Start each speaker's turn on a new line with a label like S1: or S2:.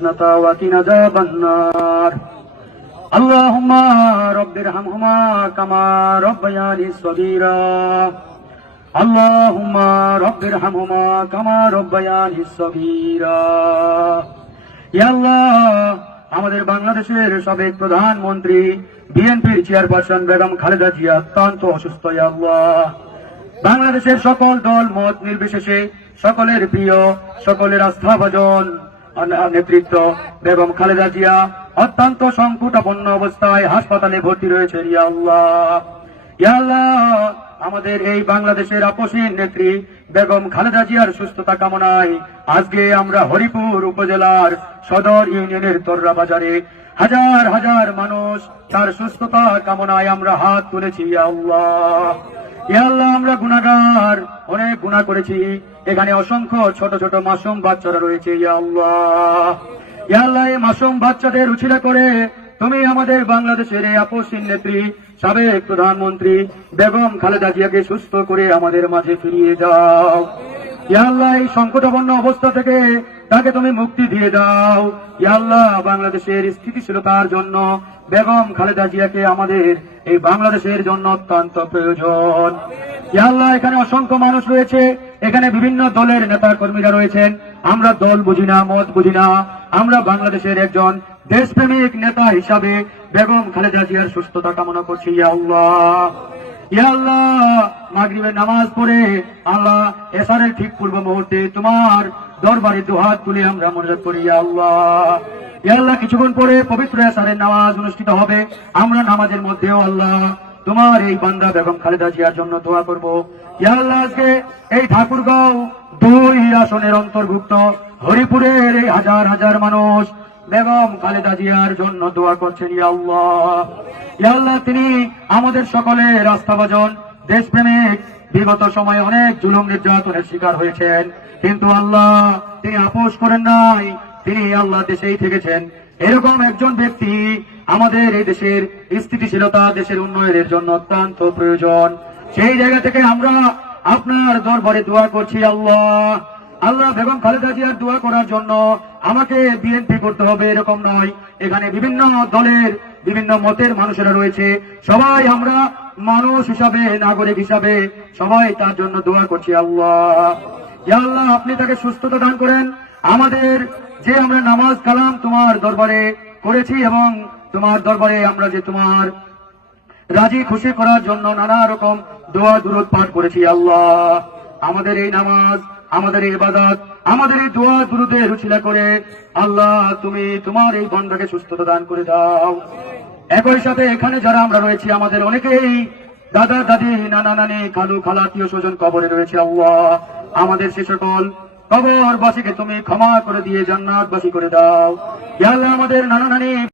S1: الحسنة وقنا عذاب النار اللهم رب ارحمهما كما ربياني صغيرا اللهم رب ارحمهما كما ربياني صغيرا ইয়া আল্লাহ আমাদের বাংলাদেশের সাবেক প্রধানমন্ত্রী বিএনপির চেয়ারপারসন বেগম খালেদা জিয়া অত্যন্ত অসুস্থ ইয়া আল্লাহ বাংলাদেশের সকল দল মত নির্বিশেষে সকলের প্রিয় সকলের আস্থাভাজন নেতৃত্ব বেগম খালেদা জিয়া অত্যন্ত সংকটাপন্ন অবস্থায় হাসপাতালে ভর্তি রয়েছে আমাদের এই বাংলাদেশের আপসীন নেত্রী বেগম খালেদা জিয়ার সুস্থতা কামনায় আজকে আমরা হরিপুর উপজেলার সদর ইউনিয়নের তর্রা বাজারে হাজার হাজার মানুষ তার সুস্থতা কামনায় আমরা হাত তুলেছি আল্লাহ। আল্লাহ আমরা গুনাহগার, অনেক গুনাহ করেছি। এখানে অসংখ্য ছোট ছোট মাসুম বাচ্চারা রয়েছে, ইয়া আল্লাহ। এই মাসুম বাচ্চাদের উছিলা করে তুমি আমাদের বাংলাদেশের আপসীন নেত্রী, সাবেক প্রধানমন্ত্রী বেগম খালেদা জিয়াকে সুস্থ করে আমাদের মাঝে ফিরিয়ে দাও। ইয়া আল্লাহ, এই সংকটাপন্ন অবস্থা থেকে তাকে তুমি মুক্তি দিয়ে দাও। ইয়া আল্লাহ, বাংলাদেশের স্থিতিশীলতার জন্য বেগম খালেদা জিয়াকে আমাদের এই বাংলাদেশের জন্য অত্যন্ত প্রয়োজন। ইয়া আল্লাহ, এখানে অসংখ্য মানুষ রয়েছে, এখানে বিভিন্ন দলের নেতা কর্মীরা রয়েছেন। আমরা দল বুঝি না, মত বুঝি না। আমরা বাংলাদেশের একজন দেশপ্রেমিক নেতা হিসাবে বেগম খালেদা জিয়ার সুস্থতা কামনা করছি, ইয়া আল্লাহ। আল্লাহ, মাগরিবের নামাজ পড়ে আল্লাহ এসারের ঠিক পূর্ব মুহূর্তে তোমার দরবারে দুহাত তুলে আমরা মনোযোগ করি, ইয়া আল্লাহ। ইয়া আল্লাহ কিছুক্ষণ পরে পবিত্র এসারের নামাজ অনুষ্ঠিত হবে। আমরা নামাজের মধ্যেও আল্লাহ তোমার এই বান্দা বেগম খালেদা জিয়ার জন্য দোয়া করব। আল্লাহ আজকে এই ঠাকুরগাঁও দুই আসনের অন্তর্ভুক্ত হরিপুরের এই হাজার হাজার মানুষ বেগম খালেদা জিয়ার জন্য দোয়া করছেন, ইয়া আল্লাহ। ইয়া আল্লাহ, তিনি আমাদের সকলের আস্থাভাজন, দেশপ্রেমিক। বিগত সময়ে অনেক জুলুম নির্যাতনের শিকার হয়েছেন। কিন্তু আল্লাহ, তিনি আপোষ করেন নাই। তিনি আল্লাহ দেশেই থেকেছেন। এরকম একজন ব্যক্তি আমাদের এই দেশের স্থিতিশীলতা, দেশের উন্নয়নের জন্য অত্যন্ত প্রয়োজন। সেই জায়গা থেকে আমরা আপনার দরবারে দোয়া করছি, আল্লাহ আল্লাহ বেগম খালেদা জিয়ার দোয়া করার জন্য আমাকে বিএনপি করতে হবে, এরকম নয়। এখানে বিভিন্ন দলের, বিভিন্ন মতের মানুষেরা রয়েছে। সবাই আমরা মানুষ হিসাবে, নাগরিক হিসাবে সবাই তার জন্য দোয়া করছি, আল্লাহ। আল্লাহ, আপনি তাকে সুস্থতা দান করেন। আমাদের যে আমরা নামাজ কালাম তোমার দরবারে করেছি এবং তোমার দরবারে আমরা যে তোমার রাজি খুশি করার জন্য নানা রকম দোয়া দুরুদ পাঠ করেছি, আল্লাহ। আমাদের এই নামাজ, আমাদের এই ইবাদত, আমাদের এই দোয়া দুরুদে রুচিলা করে আল্লাহ, তুমি তোমার এই বন্ধাকে সুস্থতা দান করে দাও। একই সাথে এখানে যারা আমরা রয়েছি, আমাদের অনেকেই দাদা, দাদি, নানা, নানি, খালু, খালা, আত্মীয় স্বজন কবরে রয়েছে, আল্লাহ। আমাদের সে সকল কবরবাসীকে তুমি ক্ষমা করে দিয়ে জান্নাতবাসী করে দাও। আমাদের নানা নানি